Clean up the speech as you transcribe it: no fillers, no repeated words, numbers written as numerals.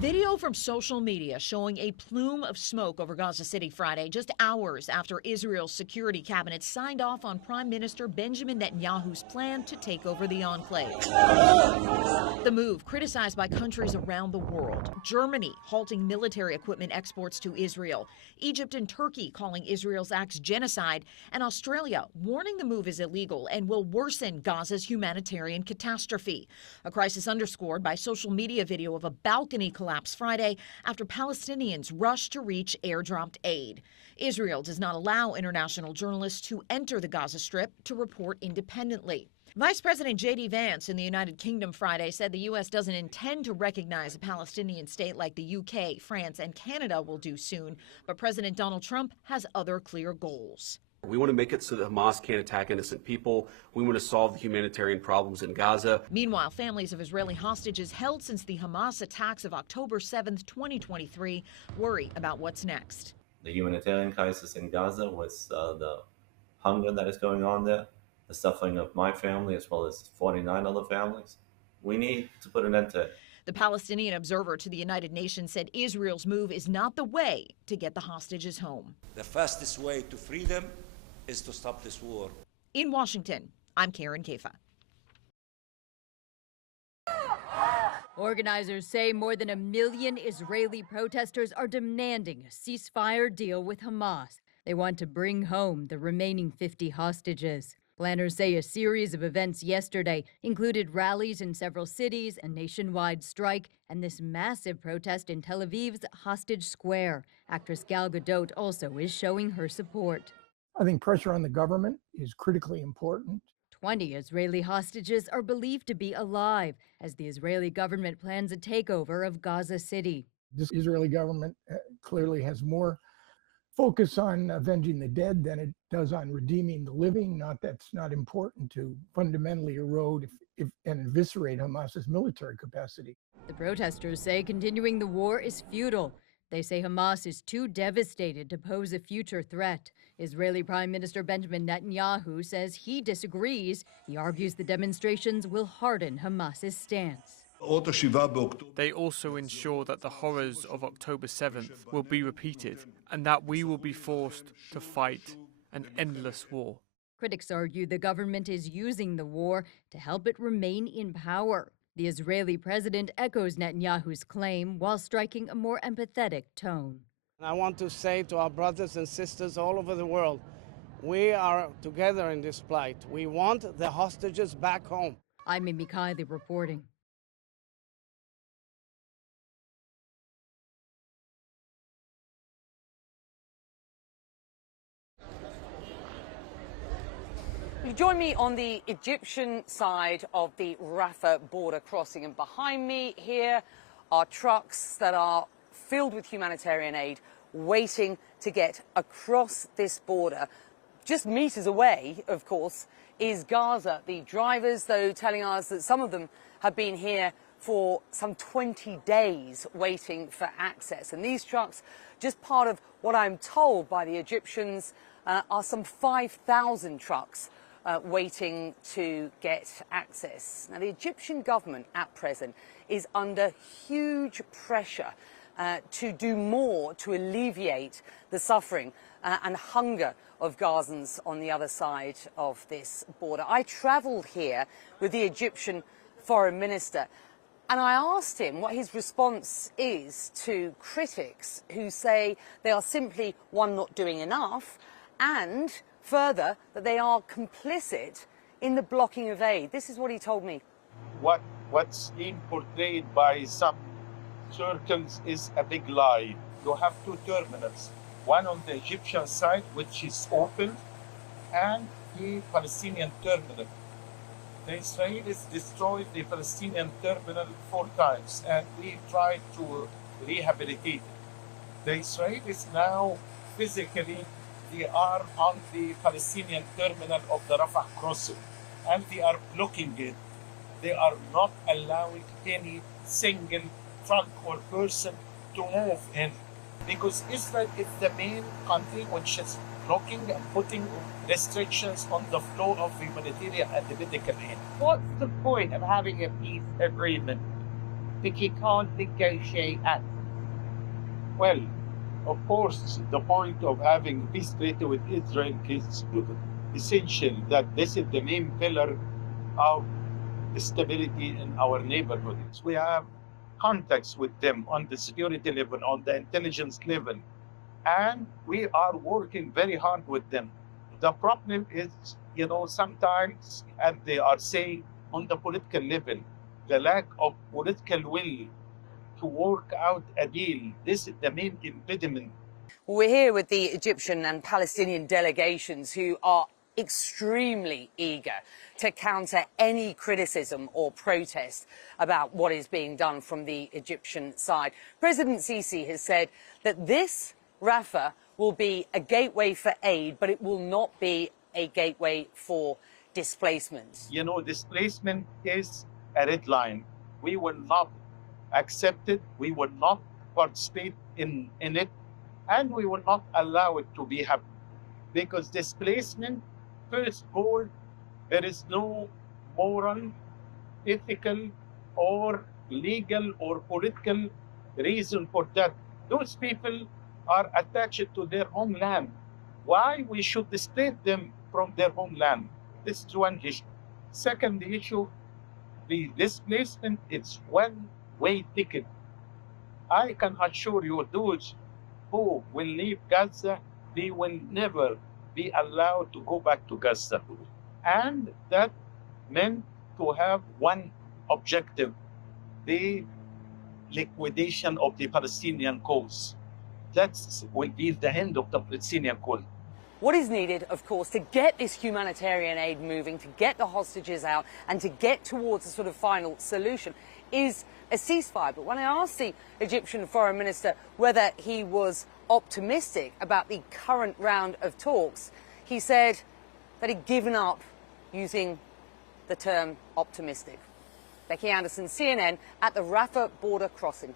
Video from social media showing a plume of smoke over Gaza City Friday, just hours after Israel's security cabinet signed off on Prime Minister Benjamin Netanyahu's plan to take over the enclave. The move criticized by countries around the world. Germany halting military equipment exports to Israel. Egypt and Turkey calling Israel's acts genocide. And Australia warning the move is illegal and will worsen Gaza's humanitarian catastrophe. A crisis underscored by social media video of a balcony collapse Friday after Palestinians rushed to reach airdropped aid. Israel does not allow international journalists to enter the Gaza Strip to report independently. Vice President J.D. Vance in the United Kingdom Friday said the U.S. doesn't intend to recognize a Palestinian state like the U.K., France, and Canada will do soon, but President Donald Trump has other clear goals. We want to make it so that Hamas can't attack innocent people. We want to solve the humanitarian problems in Gaza. Meanwhile, families of Israeli hostages held since the Hamas attacks of October 7th, 2023, worry about what's next. The humanitarian crisis in Gaza with the hunger that is going on there, the suffering of my family as well as 49 other families. We need to put an end to it. The Palestinian observer to the United Nations said Israel's move is not the way to get the hostages home. The fastest way to freedom is to stop this war. In Washington, I'm Karen Kafa. Organizers say more than 1 million Israeli protesters are demanding a ceasefire deal with Hamas. They want to bring home the remaining 50 hostages. Planners say a series of events yesterday included rallies in several cities, a nationwide strike, and this massive protest in Tel Aviv's Hostage Square. Actress Gal Gadot also is showing her support. I think pressure on the government is critically important. 20 Israeli hostages are believed to be alive as the Israeli government plans a takeover of Gaza City. This Israeli government clearly has more focus on avenging the dead than it does on redeeming the living. Not that's not important to fundamentally erode and eviscerate Hamas's military capacity. The protesters say continuing the war is futile. They say Hamas is too devastated to pose a future threat. Israeli Prime Minister Benjamin Netanyahu says he disagrees. He argues the demonstrations will harden Hamas's stance. They also ensure that the horrors of October 7th will be repeated and that we will be forced to fight an endless war. Critics argue the government is using the war to help it remain in power. The Israeli president echoes Netanyahu's claim while striking a more empathetic tone. I want to say to our brothers and sisters all over the world, we are together in this plight. We want the hostages back home. I'm Amy Kiley reporting. You join me on the Egyptian side of the Rafah border crossing, and behind me here are trucks that are filled with humanitarian aid waiting to get across this border. Just meters away, of course, is Gaza. The drivers, though, telling us that some of them have been here for some 20 days waiting for access. And these trucks, just part of what I'm told by the Egyptians, are some 5,000 trucks waiting to get access. Now, the Egyptian government at present is under huge pressure to do more to alleviate the suffering and hunger of Gazans on the other side of this border. I travelled here with the Egyptian foreign minister, and I asked him what his response is to critics who say they are simply, one, not doing enough, and further, that they are complicit in the blocking of aid. This is what he told me. What's being portrayed by some circles is a big lie. You have two terminals, one on the Egyptian side, which is open, and the Palestinian terminal. The Israelis destroyed the Palestinian terminal 4 times, and we tried to rehabilitate it. The Israelis now physically they are on the Palestinian terminal of the Rafah crossing, and they are blocking it. They are not allowing any single truck or person to move in, because Israel is the main country which is blocking and putting restrictions on the flow of humanitarian and medical aid. What's the point of having a peace agreement if he can't negotiate at? Well, of course, the point of having a peace treaty with Israel is essential that this is the main pillar of stability in our neighborhoods. We have contacts with them on the security level, on the intelligence level, and we are working very hard with them. The problem is, sometimes, as they are saying, on the political level, the lack of political will to work out a deal. This is the main impediment. We're here with the Egyptian and Palestinian delegations who are extremely eager to counter any criticism or protest about what is being done from the Egyptian side. President Sisi has said that this Rafah will be a gateway for aid, but it will not be a gateway for displacement. Displacement is a red line. We will not accept it. We will not participate in it. And we will not allow it to be happen. Because displacement, first of all, there is no moral, ethical, or legal or political reason for that. Those people are attached to their homeland. Why we should displace them from their homeland? This is one issue. Second issue, the displacement is one-way ticket. I can assure you those who will leave Gaza, they will never be allowed to go back to Gaza. And that meant to have one objective, the liquidation of the Palestinian cause. That will be the end of the Palestinian cause. What is needed, of course, to get this humanitarian aid moving, to get the hostages out and to get towards a sort of final solution is a ceasefire. But when I asked the Egyptian foreign minister whether he was optimistic about the current round of talks, he said that he'd given up using the term optimistic. Becky Anderson, CNN, at the Rafah border crossing.